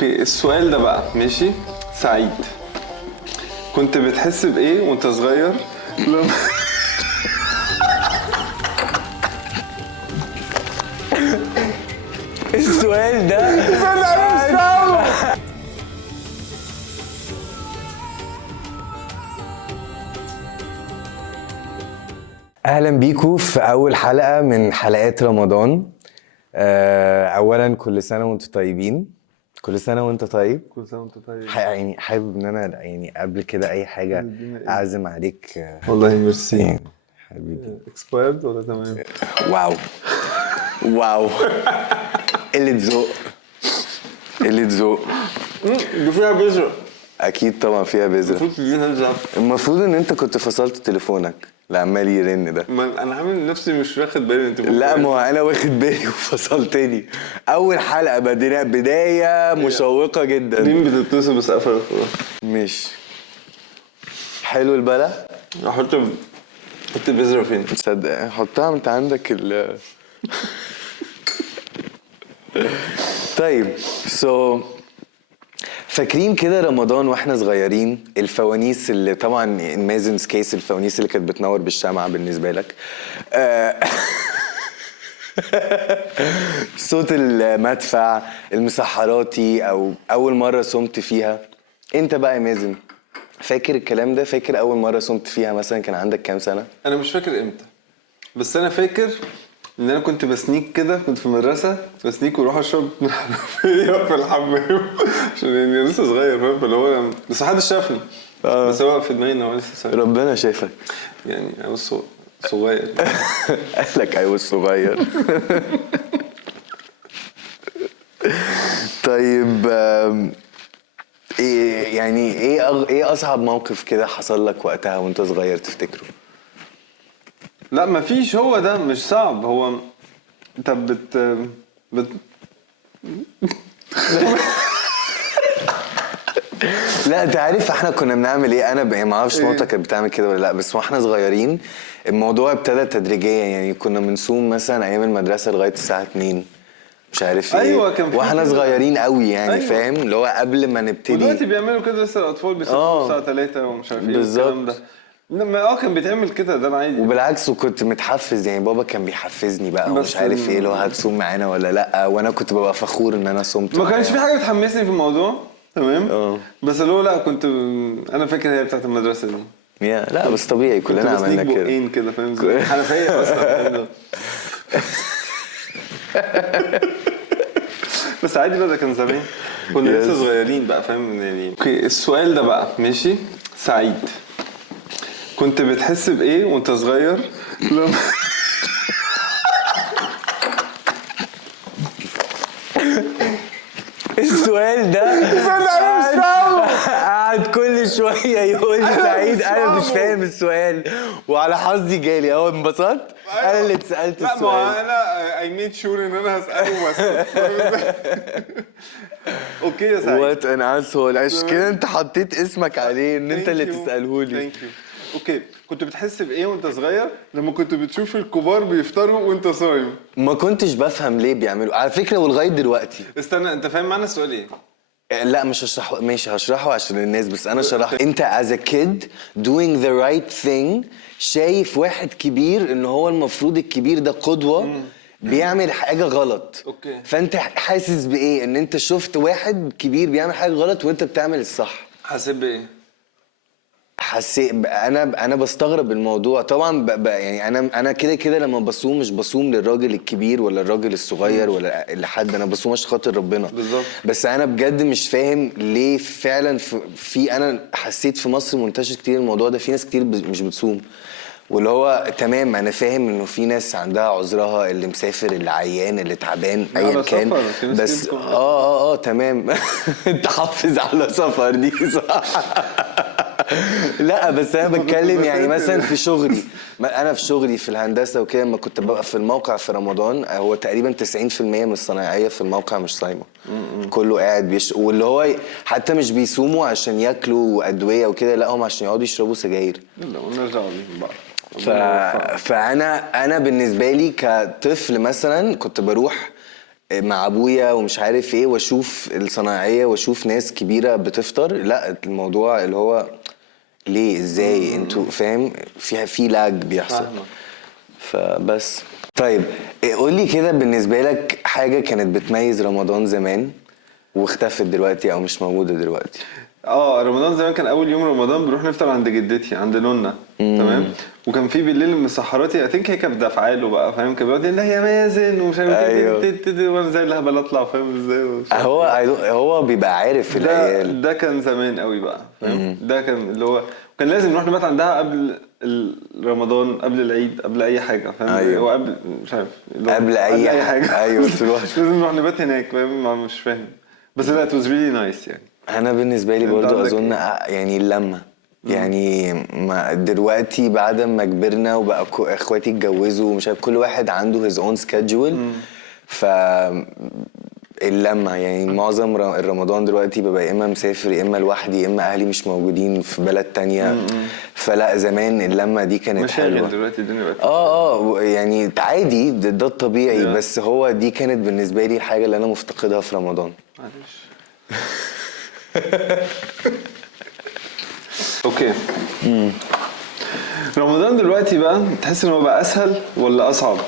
اوكي، السؤال ده بقى ماشي. سعيد، كنت بتحس بايه وانت صغير لما السؤال ده اهلا بيكم في اول حلقه من حلقات رمضان. اولا كل سنه وانتم طيبين. كل سنه وانت طيب. كل سنه وانت طيب. يعني حابب ان انا يعني قبل كده اي حاجه اعزم عليك. والله ميرسي. يعني حبيبي. اكسبايرد ولا تمام؟ واو واو قلة ذوق قلة ذوق. دي فيها بذره. اكيد طبعا فيها بذره. المفروض تديها هزه. المفروض ان انت كنت فصلت تليفونك اللي عمال يرن ده. ما انا عامل نفسي مش واخد بالي انت لا ما هو انا واخد بالي وفصلتني. اول حلقه بدايه مشوقه جدا. مين بتتصل بس قفلت خلاص. مش حلو البلا. احط البذره فين؟ تصدق حطها انت عندك طيب فاكرين كده رمضان واحنا صغيرين الفوانيس اللي طبعا مازن's كيس، الفوانيس اللي كانت بتنور بالشمعة بالنسبة لك. صوت المدفع، المسحراتي او اول مرة صمت فيها. انت بقى يا مازن فاكر الكلام ده؟ فاكر اول مرة صمت فيها مثلا كان عندك كام سنة؟ انا مش فاكر امتى، بس انا فاكر ان انا كنت بسنيك كده، كنت في المدرسه بسنيك واروح اشرب من الحنفيه في الحمام عشان يعني لسه صغير فاهم، اللي هو بس محدش شافني. بس هو في دماغي ان هو لسه صغير. ربنا شايفك يعني انا صغير. قال لك ايوه صغير. طيب ايه يعني ايه اصعب موقف كده حصل لك وقتها وانت صغير تفتكره؟ لا مفيش، هو ده مش صعب. هو انت بت لا انت عارف احنا كنا بنعمل ايه؟ انا ما اعرفش مامتك كانت بتعمل كده ولا لا، بس واحنا صغيرين الموضوع ابتدى تدريجيا. يعني كنا بنصوم مثلا ايام المدرسه لغايه الساعه 2 مش عارف ايه. ايوه كان في واحنا كده. صغيرين قوي يعني أيوة. فاهم اللي هو قبل ما نبتدي. ودلوقتي بيعملوا كده لسه الاطفال بيصحوا الساعه 3 ومش عارف ايه والكلام ده. لما كان بيتعمل كده ده عادي. وبالعكس وكنت متحفز، يعني بابا كان بيحفزني بقى ومش عارف ايه لو هتصوم معانا ولا لا، وانا كنت ببقى فخور ان انا صمت. ما كانش في حاجه بتحمسني في الموضوع تمام. بس اللي هو لا كنت انا فاكر هي بتاعت المدرسه دي. لا بس طبيعي كلنا عملنا كده. بقين كده فاهم زي حنفيه اصلا. بس عادي بقى، ده كان زمان كنا لسه صغيرين بقى فاهم يعني. اوكي، السؤال ده بقى ماشي. سعيد، كنت بتحس بايه وانت صغير لما السؤال ده انا مش فاهمه. قعد كل شويه يقول لي سعيد انا مش فاهم السؤال، وعلى حظي جالي اهو انبسطت. انا اللي اتسالت لا السؤال. ما انا اي ميد شور ان انا هساله بس. اوكي يا سعيد. وات ان اسهول، عشان كده انت حطيت اسمك عليه ان انت اللي تساله لي. ثانك يو. اوكي، كنت بتحس بايه وانت صغير لما كنت بتشوف الكبار بيفطروا وانت صايم؟ ما كنتش بفهم ليه بيعملوا على فكره ولغايه دلوقتي. استنى، انت فاهم معنى السؤال ايه؟ لا مش هشرحه، ماشي هشرحه عشان الناس، بس انا شرحت. انت as a kid doing the right thing، شايف واحد كبير ان هو المفروض الكبير ده قدوة بيعمل حاجة غلط. اوكي. فانت حاسس بايه ان انت شفت واحد كبير بيعمل حاجة غلط وانت بتعمل الصح؟ حسيت بايه؟ حسيت انا بستغرب الموضوع طبعا. يعني انا كده لما بصوم مش بصوم للراجل الكبير ولا الراجل الصغير ولا لحد، انا بصوم عشان خاطر ربنا. بالظبط. بس انا بجد مش فاهم ليه فعلا في انا حسيت في مصر منتشر كتير الموضوع ده. في ناس كتير مش بتصوم، واللي هو تمام انا فاهم انه في ناس عندها عذرها، اللي مسافر اللي عيان اللي تعبان ايا كان. بس تمام. انت حافظ على سفر دي صح. لا بس انا بتكلم يعني مثلا في شغلي، انا في شغلي في الهندسه وكده لما كنت ببقى في الموقع في رمضان، هو تقريبا 90% من الصنايعيه في الموقع مش صايمه. كله قاعد واللي هو حتى مش بيصوموا عشان ياكلوا ادويه وكده، لا هم عشان يقعدوا يشربوا سجاير. لا ونرجع بيهم بقى. فانا بالنسبه لي كطفل مثلا كنت بروح مع ابويا ومش عارف ايه، واشوف الصناعيه واشوف ناس كبيره بتفطر، لا الموضوع اللي هو ليه ازاي انتوا فاهم في لاج بيحصل. فاهمك. فبس طيب قول لي كده، بالنسبه لك حاجه كانت بتميز رمضان زمان واختفت دلوقتي او مش موجوده دلوقتي؟ رمضان زمان كان اول يوم رمضان بنروح نفطر عند جدتي عند نونا. تمام. وكان في بالليل مسحراتي اي هي كانت بافعاله بقى فاهم، كان بيقعد يقول لها يا مازن ومش عارف أيوه. ايه وانا زي الهبل اطلع فاهم ازاي هو بيبقى عارف العيال. ده كان زمان قوي بقى فاهم. ده كان اللي هو كان لازم نروح نبات عندها قبل رمضان، قبل العيد، قبل اي حاجه فاهم. أيوه. هو قبل مش عارف اللي هو قبل اي حاجه. ايوه تروح لازم نروح نبات هناك فاهم. مش فاهم بس لا it was really nice يعني. انا بالنسبه لي انت برضو عندك اظن إيه؟ يعني اللمه، يعني ما دلوقتي بعد ما كبرنا وبقى اخواتي اتجوزوا ومش عارف كل واحد عنده his own schedule. ف اللمه يعني معظم الرمضان دلوقتي ببقى يا اما مسافر يا اما لوحدي يا اما اهلي مش موجودين في بلد تانية. فلا زمان اللمه دي كانت مشاغل حلوه. دلوقتي الدنيا بقت يعني عادي ده الطبيعي. Yeah. بس هو دي كانت بالنسبه لي الحاجه اللي انا مفتقدها في رمضان. معلش. اوكي. رمضان دلوقتي بقى تحس ان هو بقى اسهل ولا اصعب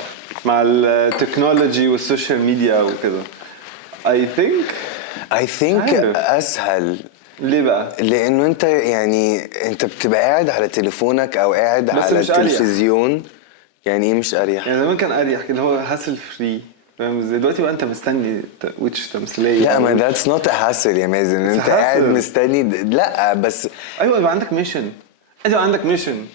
مع التكنولوجي والسوشيال ميديا وكده؟ I think عارف. اسهل. ليه بقى؟ لانه انت يعني انت بتبقى قاعد على تليفونك او قاعد على التلفزيون. يعني ايه مش اريح؟ يعني زمان كان اريح اللي هو هاسل فري فاهم ازاي. دلوقتي بقى انت مستني ويتش تمثيليه. لا ما ذاتس نوت هاسل يا مازن، انت قاعد مستني. لا بس ايوه يبقى عندك ميشن.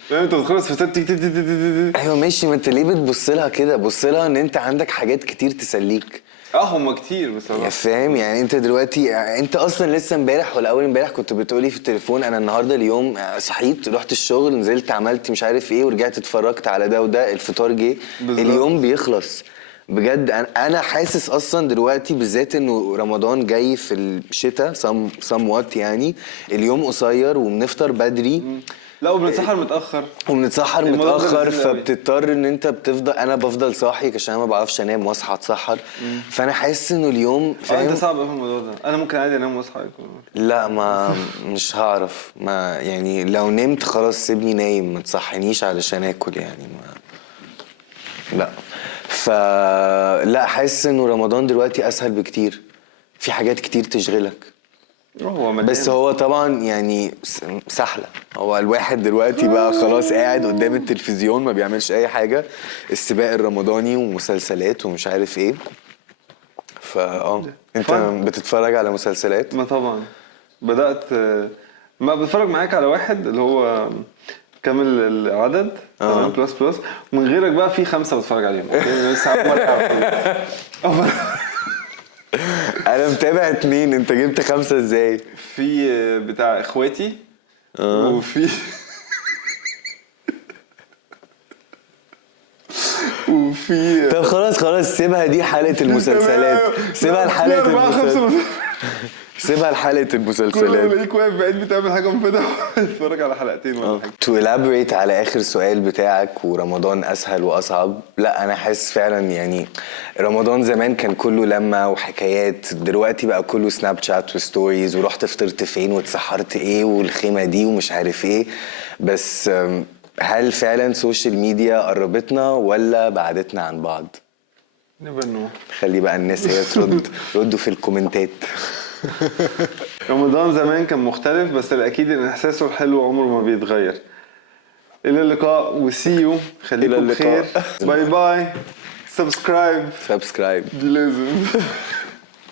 فاهم انت بتخلص في ايوه ماشي. ما انت ليه بتبص لها كده؟ بص لها ان انت عندك حاجات كتير تسليك. هم كتير بصراحه فاهم. يعني انت دلوقتي انت اصلا لسه امبارح ولا اول امبارح كنت بتقولي في التليفون انا النهارده اليوم صحيت رحت الشغل نزلت عملت مش عارف ايه ورجعت اتفرجت على ده وده الفطار جه اليوم بيخلص بجد. انا حاسس اصلا دلوقتي بالذات انه رمضان جاي في الشتاء somewhat يعني اليوم قصير وبنفطر بدري. لا وبنتسحر متاخر فبتضطر ان انت انا بفضل صاحي عشان انا ما بعرفش انام واصحى اتسحر. فانا حاسس انه اليوم فاهم. انت صعب في الموضوع ده. انا ممكن عادي انام واصحى. لا ما مش هعرف. ما يعني لو نمت خلاص سيبني نايم ما تصحينيش علشان اكل يعني لا. فلا حاسس انه رمضان دلوقتي اسهل بكتير. في حاجات كتير تشغلك. بس هو طبعا يعني سهلة. هو الواحد دلوقتي بقى خلاص قاعد قدام التلفزيون ما بيعملش اي حاجة. السباق الرمضاني ومسلسلات ومش عارف ايه. انت بتتفرج على مسلسلات؟ ما طبعا بدأت ما بتفرج معاك على واحد اللي هو كامل العدد تمام بلس ومن غيرك بقى في 5 بتفرج عليهم. اوكي بس انا متابع 2. انت جبت 5 ازاي؟ في بتاع اخواتي وفي طب خلاص سيبها دي حالة المسلسلات. سيبها لحالة المسلسلات. سيبها لحالة المسلسلات. كل واقف بعيد بتعمل حاجة مفيدة اتفرج على حلقتين ولا حاجة. To elaborate على آخر سؤال بتاعك ورمضان أسهل وأصعب. لا أنا حاسس فعلا يعني رمضان زمان كان كله لمة وحكايات. دلوقتي بقى كله سناب شات وستوريز ورحت فطرت فين واتسحرت ايه والخيمة دي ومش عارف ايه. بس هل فعلا سوشيال ميديا قربتنا ولا بعدتنا عن بعض؟ خلي بقى الناس هي ردوا في الكومنتات. رمضان زمان كان مختلف بس الأكيد إن إحساسه الحلو عمره ما بيتغير. إلى اللقاء وسيو. خليكم بخير. باي باي. سبسكرايب دي لازم.